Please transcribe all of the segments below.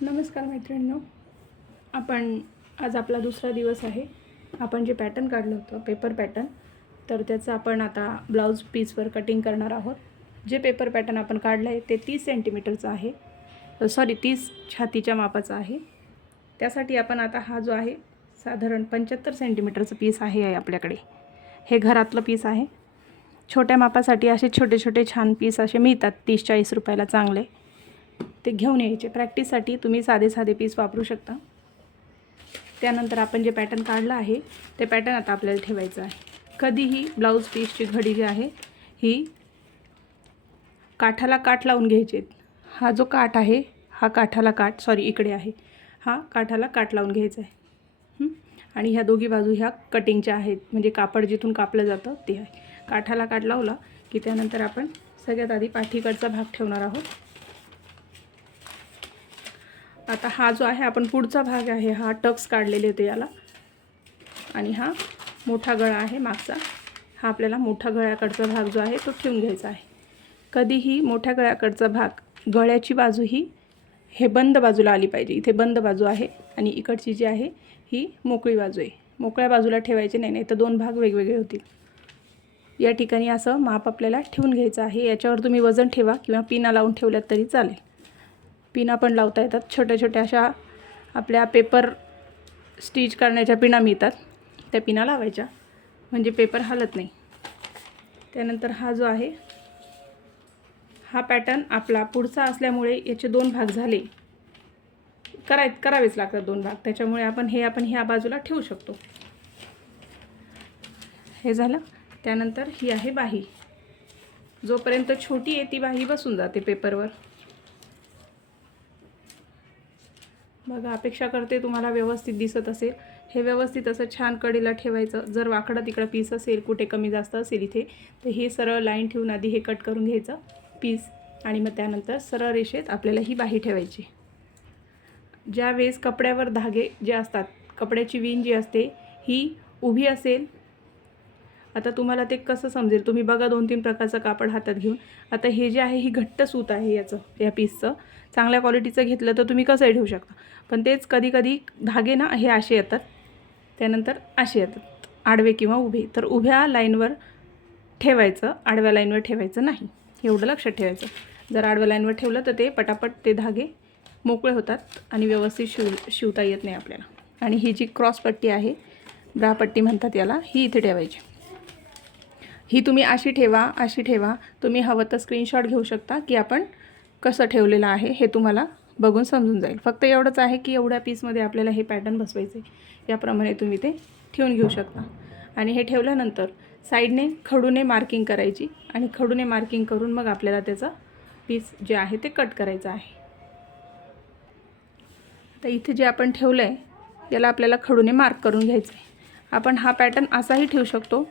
नमस्कार मैत्रिणींनो, आपण आज आपला दुसरा दिवस आहे. आपण जे पॅटर्न काढलं होतं पेपर पॅटर्न, तर त्याचं आपण आता ब्लाऊज पीसवर कटिंग करणार आहोत. जे पेपर पॅटर्न आपण काढलं आहे ते 30 सेंटीमीटरचं आहे, 30 छातीच्या मापाचं आहे. त्यासाठी आपण आता हा जो आहे साधारण 75 सेंटीमीटरचं पीस आहे आपल्याकडे. हे घरातलं पीस आहे. छोट्या मापासाठी असे छोटे छोटे छान पीस असे मिळतात 30-40 रुपयाला चांगले. ते घेऊन यायचे. प्रॅक्टिससाठी तुम्ही साधे साधे पीस वापरू शकता. त्यानंतर आपण जे पॅटर्न काढलं आहे ते पॅटर्न आता आपल्याला ठेवायचं आहे. कधीही ब्लाऊज पीसची घडी जी आहे ही काठाला काठ लावून घ्यायचे. हा जो काठ आहे हा काठाला काठ इकडे आहे, हा काठाला काठ लावून घ्यायचा आहे. आणि ह्या दोघी बाजू ह्या कटिंगच्या आहेत, म्हणजे कापड जिथून कापलं जातं ते आहे. काठाला काठ लावला की त्यानंतर आपण सगळ्यात आधी पाठीकडचा भाग ठेवणार आहोत. आता हा जो आहे आपण पुढचा भाग आहे हा टक्स काढलेले होते याला, आणि हा मोठा गळा आहे मागचा. हा आपल्याला मोठा गळ्याकडचा भाग जो आहे तो ठेवून घ्यायचा आहे. कधीही मोठ्या गळ्याकडचा भाग गळ्याची बाजू ही हे बंद बाजूला आली पाहिजे. इथे बंद बाजू आहे आणि इकडची जी आहे ही मोकळी बाजू आहे. मोकळ्या बाजूला ठेवायचे नाही, तर दोन भाग वेगवेगळे होतील. या ठिकाणी असं माप आपल्याला ठेवून घ्यायचं आहे. याच्यावर तुम्ही वजन ठेवा किंवा पिना लावून ठेवल्यात तरी चालेल. पिना पण लावता येतात. छोट्या छोट्या अशा आपल्या पेपर स्टिच करण्याच्या पिना मिळतात, त्या पिना लावायच्या म्हणजे पेपर हलत नाही. त्यानंतर हा जो आहे हा पॅटर्न आपला पुढचा असल्यामुळे याचे दोन भाग झाले. करावेच लागतात दोन भाग, त्याच्यामुळे आपण ह्या बाजूला ठेवू शकतो. हे झालं. त्यानंतर ही आहे बाही. जोपर्यंत छोटी आहे ती बाही बसून जाते पेपरवर. बघा, अपेक्षा करते तुम्हाला व्यवस्थित दिसत असेल. हे व्यवस्थित असं छान कडेला ठेवायचं. जर वाकडं तिकडं पीस असेल, कुठे कमी जास्त असेल इथे, तर हे सरळ लाईन ठेवून आधी हे कट करून घ्यायचं पीस, आणि मग त्यानंतर सरळ रेषेत आपल्याला ही बाही ठेवायची. ज्या वेळेस कपड्यावर धागे जे असतात, कपड्याची विण जी असते ही उभी असेल. आता तुम्हाला ते कसं समजेल, तुम्ही बघा 2-3 प्रकारचं कापड हातात घेऊन. आता हे जे आहे ही घट्ट सूत आहे या पीसचं. चांगल्या क्वालिटीचं घेतलं तर तुम्ही कसंही ठेवू शकता, पण तेच कधी कधी धागे ना हे असे येतात, त्यानंतर असे येतात आडवे किंवा उभे. तर उभ्या लाईनवर ठेवायचं, आडव्या लाईनवर ठेवायचं नाही, एवढं लक्षात ठेवायचं. जर आडव्या लाईनवर ठेवलं तर ते पटापट ते धागे मोकळे होतात आणि व्यवस्थित शिवता येत नाही आपल्याला. आणि ही जी क्रॉस पट्टी आहे, ब्रापट्टी म्हणतात याला, ही इथे ठेवायची. ही तुम्ही अशी ठेवा. तुम्ही हवं तर स्क्रीनशॉट घेऊ शकता की आपण कसं ठेवलेलं आहे हे तुम्हाला बघून समजून जाईल. फक्त एवढंच आहे की एवढ्या पीसमध्ये आपल्याला हे पॅटर्न बसवायचे. याप्रमाणे तुम्ही ते ठेवून घेऊ शकता. आणि हे ठेवल्यानंतर साईडने खडूने मार्किंग करायची, आणि खडूने मार्किंग करून मग आपल्याला त्याचा पीस जे आहे ते कट करायचं आहे. आता इथे जे आपण ठेवलं आहे याला आपल्याला खडूने मार्क करून घ्यायचं आहे. आपण हा पॅटर्न असाही ठेवू शकतो.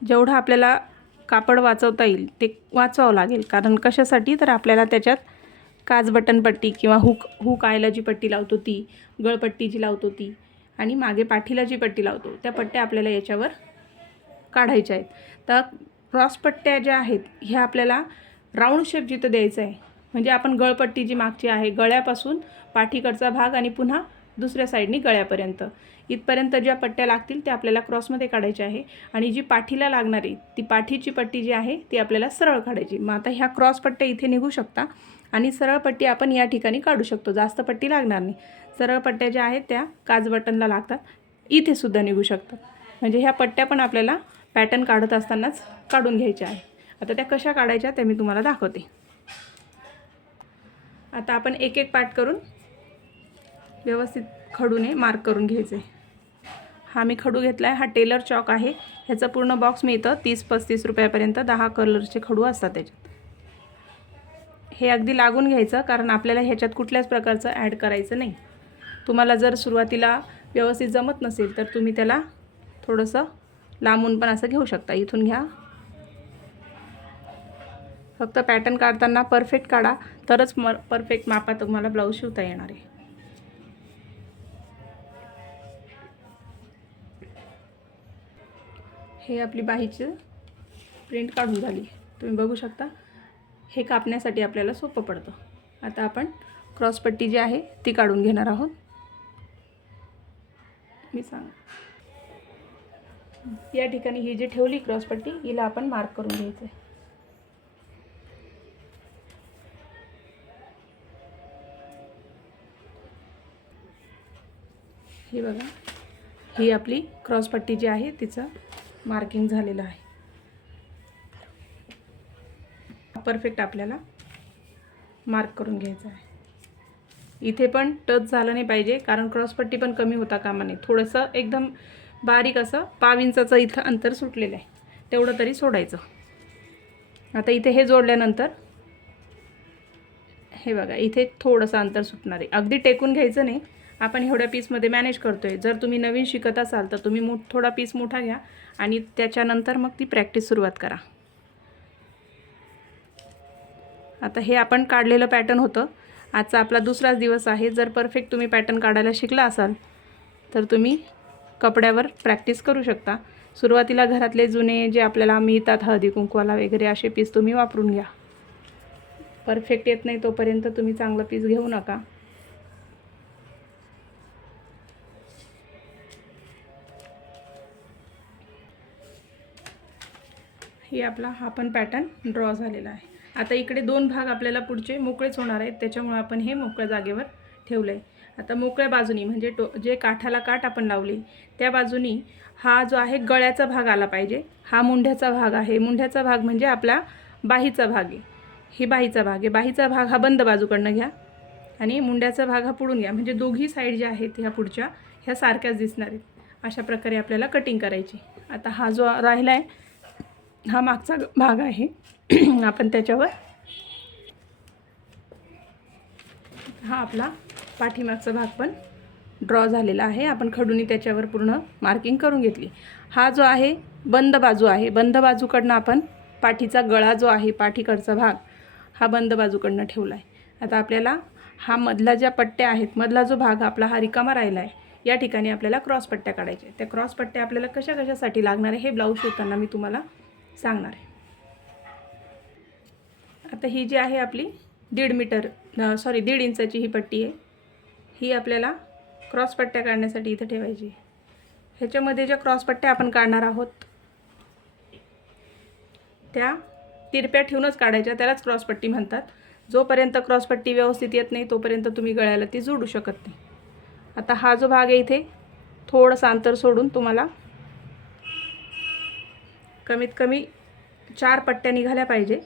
जेवढं आपल्याला कापड वाचवता येईल ते वाचवावं लागेल. कारण कशासाठी, तर आपल्याला त्याच्यात काज बटन पट्टी किंवा हुक आयला जी पट्टी लावतो ती, गळपट्टी जी लावतो ती, आणि मागे पाठीला जी पट्टी लावतो त्या पट्ट्या आपल्याला याच्यावर काढायच्या आहेत. तर क्रॉस पट्ट्या ज्या आहेत ह्या आपल्याला राऊंड शेप जिथं द्यायचा आहे, म्हणजे आपण गळपट्टी जी मागची आहे गळ्यापासून पाठीकडचा भाग आणि पुन्हा दुसऱ्या साईडनी गळ्यापर्यंत इथपर्यंत ज्या पट्ट्या लागतील त्या आपल्याला क्रॉसमध्ये काढायच्या आहे. आणि जी पाठीला लागणारी ती पाठीची पट्टी जी आहे ती आपल्याला सरळ काढायची. मग आता ह्या क्रॉस पट्ट्या इथे निघू शकता आणि सरळ पट्टी आपण या ठिकाणी काढू शकतो. जास्त पट्टी लागणार नाही. सरळ पट्ट्या ज्या आहेत त्या काज बटनला लागतात, इथे सुद्धा निघू शकतात. म्हणजे ह्या पट्ट्या पण आपल्याला पॅटर्न काढत असतानाच काढून घ्यायच्या आहे. आता त्या कशा काढायच्या ते मी तुम्हाला दाखवते. आता आपण एक एक पार्ट करून व्यवस्थित खडूने मार्क करून घ्यायचे. हा मी खडू घेतला आहे, हा टेलर चॉक आहे. ह्याचं पूर्ण बॉक्स मिळतं 30-35 रुपयापर्यंत. 10 कलरचे खडू असतात त्याच्यात. हे अगदी लागून घ्यायचं, कारण आपल्याला ह्याच्यात कुठल्याच प्रकारचं ॲड करायचं नाही. तुम्हाला जर सुरुवातीला व्यवस्थित जमत नसेल तर तुम्ही त्याला थोडंसं लांबून पण असं घेऊ शकता. इथून घ्या. फक्त पॅटर्न काढताना परफेक्ट काढा, तरच परफेक्ट मापात तुम्हाला ब्लाऊज शिवता येणार आहे. हे आपली बाहीची प्रिंट काढून झाली, तुम्ही बघू शकता. हे कापण्यासाठी आपल्याला सोपं पडतं. आता आपण क्रॉसपट्टी जी आहे ती काढून घेणार आहोत. मी सांग या ठिकाणी ही जी ठेवली क्रॉसपट्टी हिला आपण मार्क करून घ्यायचं आहे. ही बघा, ही आपली क्रॉसपट्टी जी आहे तिचं मार्किंग झालेलं आहे. परफेक्ट आपल्याला मार्क करून घ्यायचं आहे. इथे पण टच झालं नाही पाहिजे, कारण क्रॉसपट्टी पण कमी होता कामा नये. थोडंसं एकदम बारीक असं 1.5 इंचाचं इथं अंतर सुटलेलं आहे, तेवढं तरी सोडायचं. आता इथे हे जोडल्यानंतर हे बघा, इथे थोडंसं अंतर सुटणार आहे. अगदी टेकून घ्यायचं नाही, आपण एवढ्या पीसमध्ये मॅनेज करतो आहे. जर तुम्ही नवीन शिकत असाल तर तुम्ही थोडा पीस मोठा घ्या आणि त्याच्यानंतर मग ती प्रॅक्टिस सुरुवात करा. आता हे आपण काढलेलं पॅटर्न होतं. आजचा आपला दुसराच दिवस आहे. जर परफेक्ट तुम्ही पॅटर्न काढायला शिकला असाल तर तुम्ही कपड्यावर प्रॅक्टिस करू शकता. सुरुवातीला घरातले जुने जे आपल्याला मिळतात हळदी कुंकवाला वगैरे असे पीस तुम्ही वापरून घ्या. परफेक्ट येत नाही तोपर्यंत तुम्ही चांगलं पीस घेऊ नका. ही आपला हा पण पॅटर्न ड्रॉ झालेला आहे. आता इकडे 2 भाग आपल्याला पुढचे मोकळेच होणार आहेत, त्याच्यामुळे आपण हे मोकळ्या जागेवर ठेवलं आहे. आता मोकळ्या बाजूनी म्हणजे जे काठाला काठ आपण लावले त्या बाजूनी हा जो आहे गळ्याचा भाग आला पाहिजे. हा मुंढ्याचा भाग आहे. मुंढ्याचा भाग म्हणजे आपला बाहीचा भाग आहे. ही बाहीचा भाग आहे. बाहीचा भाग हा बंद बाजूकडनं घ्या आणि मुंड्याचा भाग हा पुढून घ्या. म्हणजे दोघी साईड ज्या आहेत ह्या पुढच्या ह्या सारख्याच दिसणार आहेत. अशा प्रकारे आपल्याला कटिंग करायची. आता हा जो राहिला आहे हा मागचा भाग आहे. आपण त्याच्यावर हा आपला पाठीमागचा भाग पण ड्रॉ झालेला आहे. आपण खडूनी त्याच्यावर पूर्ण मार्किंग करून घेतली. हा जो आहे बंद बाजू आहे. बंद बाजूकडनं आपण पाठीचा गळा जो आहे पाठीकडचा भाग हा बंद बाजूकडनं ठेवला आहे. आता आपल्याला हा मधला ज्या पट्ट्या आहेत, मधला जो भाग आपला हा रिकामा राहिला आहे, या ठिकाणी आपल्याला क्रॉस पट्ट्या काढायच्या. त्या क्रॉस पट्ट्या आपल्याला कशासाठी लागणार आहे हे ब्लाऊज शिवताना मी तुम्हाला सांगणार आहे. आता ही जी आहे आपली 1.5 इंचाची ही पट्टी आहे. ही आपल्याला क्रॉस पट्ट्या काढण्यासाठी इथे ठेवायची. ह्याच्यामध्ये ज्या क्रॉस पट्ट्या आपण काढणार आहोत त्या तिरप्या ठेवूनच काढायच्या, त्यालाच क्रॉस पट्टी म्हणतात. जोपर्यंत क्रॉस पट्टी व्यवस्थित येत नाही तोपर्यंत तुम्ही गळ्याला ती जोडू शकत नाही. आता हा जो भाग आहे इथे थोडंसं अंतर सोडून तुम्हाला कमीत कमी 4 पट्ट्या निघाल्या पाहिजे.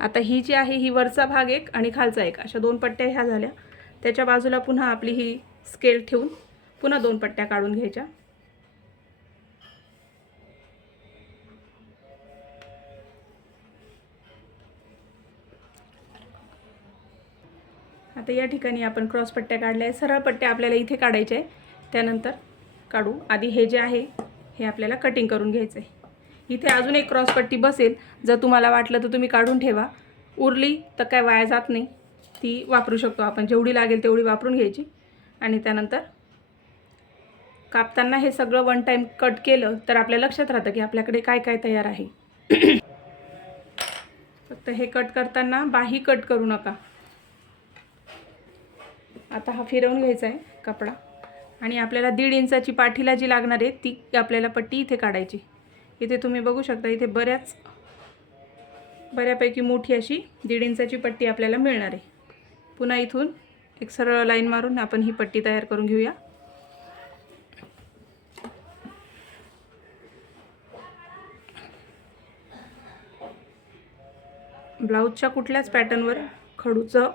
आता ही जी आहे ही वरचा भाग एक आणि खालचा एक अशा 2 पट्ट्या ह्या झाल्या. त्याच्या बाजूला पुन्हा आपली ही स्केल ठेवून पुन्हा 2 पट्ट्या काढून घ्यायच्या. आता या ठिकाणी आपण क्रॉस पट्ट्या काढल्या आहे. सरळ पट्ट्या आपल्याला इथे काढायच्या आहे, त्यानंतर काढू. आधी हे जे आहे हे आपल्याला कटिंग करून घ्यायचं आहे. इथे अजून एक क्रॉस पट्टी बसेल. जर तुम्हाला वाटलं तर तुम्ही काढून ठेवा. उरली तर काय वाया जात नाही, ती वापरू शकतो आपण. जेवढी लागेल तेवढी वापरून घ्यायची आणि त्यानंतर कापताना हे सगळं 1 टाईम कट केलं तर आपल्या लक्षात राहतं की आपल्याकडे काय काय तयार आहे. फक्त हे कट करताना बाही कट करू नका. आता हा फिरवून घ्यायचा आहे कपडा आणि आपल्याला 1.5 इंचाची पाठीला जी लागणार आहे ती आपल्याला पट्टी इथे काढायची. इथे तुम्ही बघू शकता इथे बऱ्यापैकी मोठी अशी 1.5 इंचाची पट्टी आपल्याला मिळणार आहे. पुन्हा इथून एक सरळ लाईन मारून आपण ही पट्टी तयार करून घेऊया. ब्लाऊजच्या कुठल्याच पॅटर्नवर खडूचं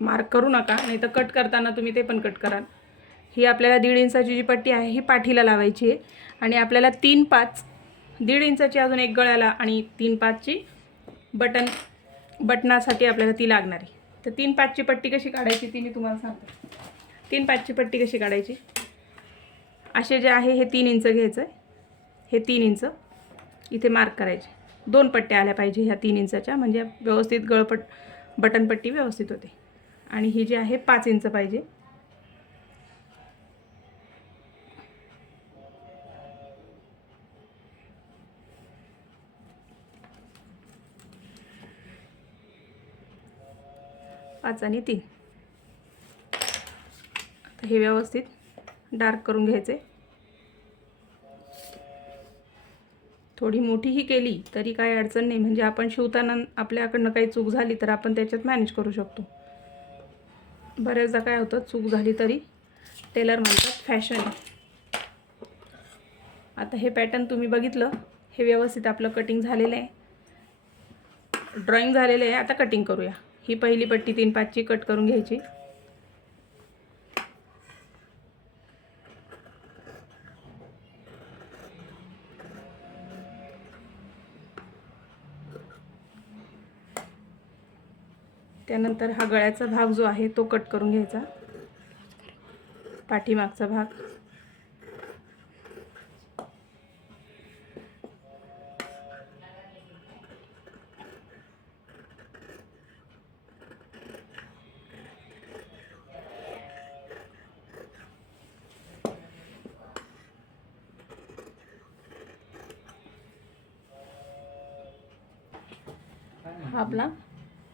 मार्क करू नका, नाही तर कट करताना तुम्ही ते पण कट कराल. ही आपल्याला 1.5 इंचाची जी पट्टी आहे ही पाठीला लावायची आहे आणि आपल्याला 3-5 1.5 इंचाची अजून एक गळ्याला आणि 3-5ची बटनासाठी आपल्याला ती लागणार आहे. तर 3-5ची पट्टी कशी काढायची ती मी तुम्हाला सांगते. 3-5ची पट्टी कशी काढायची, असे जे आहे हे 3 इंच घ्यायचं आहे. हे 3 इंच इथे मार्क करायचे. 2 पट्ट्या आल्या पाहिजे ह्या 3 इंचाच्या, म्हणजे व्यवस्थित बटनपट्टी व्यवस्थित होते. आणि ही जी आहे 5 इंच पाहिजे. 5 आणि 3. आता हे व्यवस्थित डार्क करून घ्यायचे. थोडी मोठीही केली तरी काही अडचण नाही, म्हणजे आपण शिवताना आपल्याकडनं काही चूक झाली तर आपण त्याच्यात मॅनेज करू शकतो. बऱ्याचदा काय होतं, चूक झाली तरी टेलर म्हणतात फॅशन आहे. आता हे पॅटर्न तुम्ही बघितलं, हे व्यवस्थित आपलं कटिंग झालेलं आहे, ड्रॉइंग झालेलं आहे. आता कटिंग करूया. ही पहिली पट्टी 3/5ची कट करून घ्यायची. त्यानंतर हा गळ्याचा भाग जो आहे तो कट करून घ्यायचा, पाठीमागचा भाग. हा आपला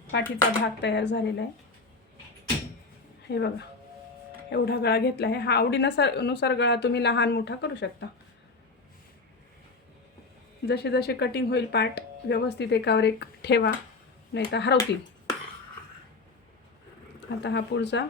पाठीचा भाग तयार झालेला आहे. हे बघा, एवढा गळा घेतला आहे. हा आवडीनुसार गळा तुम्ही लहान मोठा करू शकता. जसे जसे कटिंग होईल पार्ट व्यवस्थित एकावर एक ठेवा, नाही तर हरवतील. आता हा पुढचा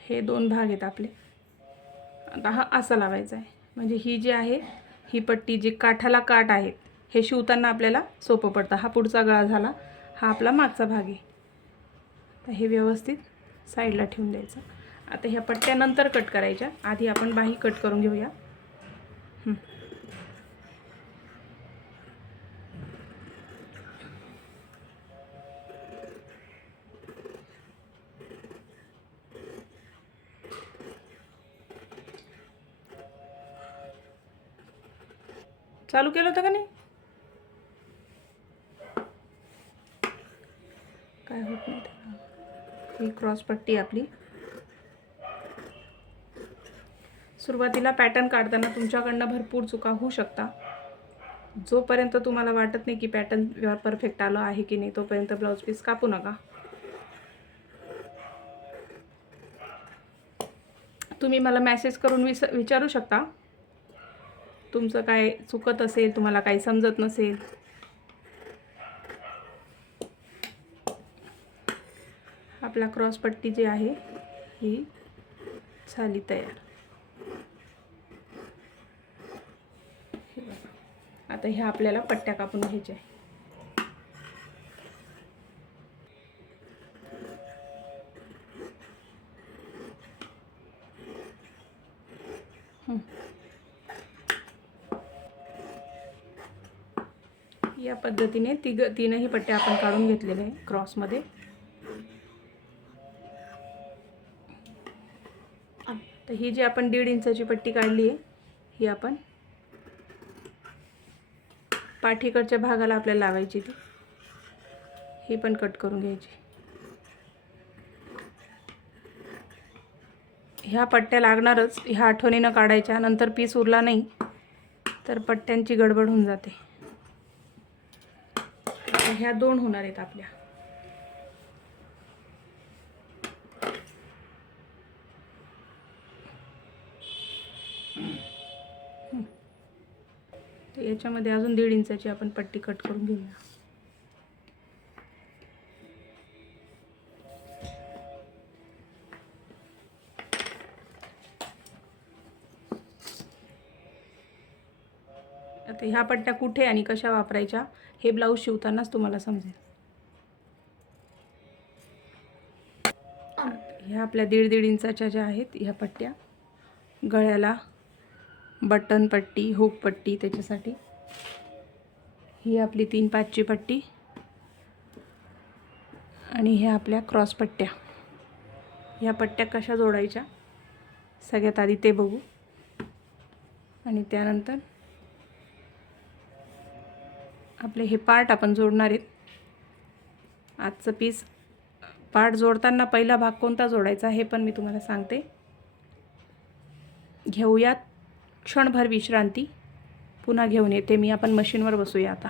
हे 2 भाग आहेत आपले. आता हा असा लावायचा आहे, म्हणजे ही जी आहे ही पट्टी जी काठाला काठ आहेत, हे शिवताना आपल्याला सोपं पडतं. हा पुढचा गळा झाला, हा आपला मागचा भाग आहे. तर हे व्यवस्थित साईडला ठेवून द्यायचं. आता ह्या पट्ट्या नंतर कट करायच्या, आधी आपण बाही कट करून घेऊया. चालू केलं होतं का नाही? काय होत नाही त्याला. ही क्रॉस पट्टी आपली. सुरुवातीला पॅटर्न काढताना तुमच्याकडनं भरपूर चुका होऊ शकता. जोपर्यंत तुम्हाला वाटत नाही की पॅटर्न परफेक्ट आलं आहे की नाही, तोपर्यंत ब्लाऊज पीस कापू नका. तुम्ही मला मेसेज करून विचारू शकता, तुमचं काय चुकत असेल, तुम्हाला काही समजत नसेल. आपला क्रॉस पट्टी जी आहे ही झाली तयार. आता ह्या आपल्याला पट्ट्या कापून घ्यायच्या आहे. या पद्धतीने तीनही पट्ट्या आपण काढून घेतलेल्या आहे क्रॉसमध्ये. तर ही जी आपण 1.5 इंचाची पट्टी काढली आहे, ही आपण पाठीकडच्या भागाला आपल्याला लावायची, ती ही पण कट करून घ्यायची. ह्या पट्ट्या लागणारच, ह्या आठवणीनं काढायच्या. नंतर पीस उरला नाही तर पट्ट्यांची गडबड होऊन जाते. ह्या 2 होणार आहेत आपल्या. तर याच्यामध्ये अजून 1.5 इंचाची आपण पट्टी कट करून घेऊया. आता ह्या पट्ट्या कुठे आणि कशा वापरायच्या हे ब्लाऊज शिवतानाच तुम्हाला समजेल. ह्या आपल्या 1.5 इंचाच्या ज्या आहेत ह्या पट्ट्या, गळ्याला बटन पट्टी, हुक पट्टी, त्याच्यासाठी ही आपली 3/5ची पट्टी. आणि ह्या आपल्या क्रॉस पट्ट्या. ह्या पट्ट्या कशा जोडायच्या सगळ्यात आधी ते बघू, आणि त्यानंतर आपले हे पार्ट आपण जोडणार आहेत। आजचं पीस पार्ट जोडताना पहिला भाग कोणता जोडायचा हे पण मी तुम्हाला सांगते। घेऊयात क्षणभर विश्रांती, पुन्हा घेऊन येते मी। आपण मशीनवर बसूया आता।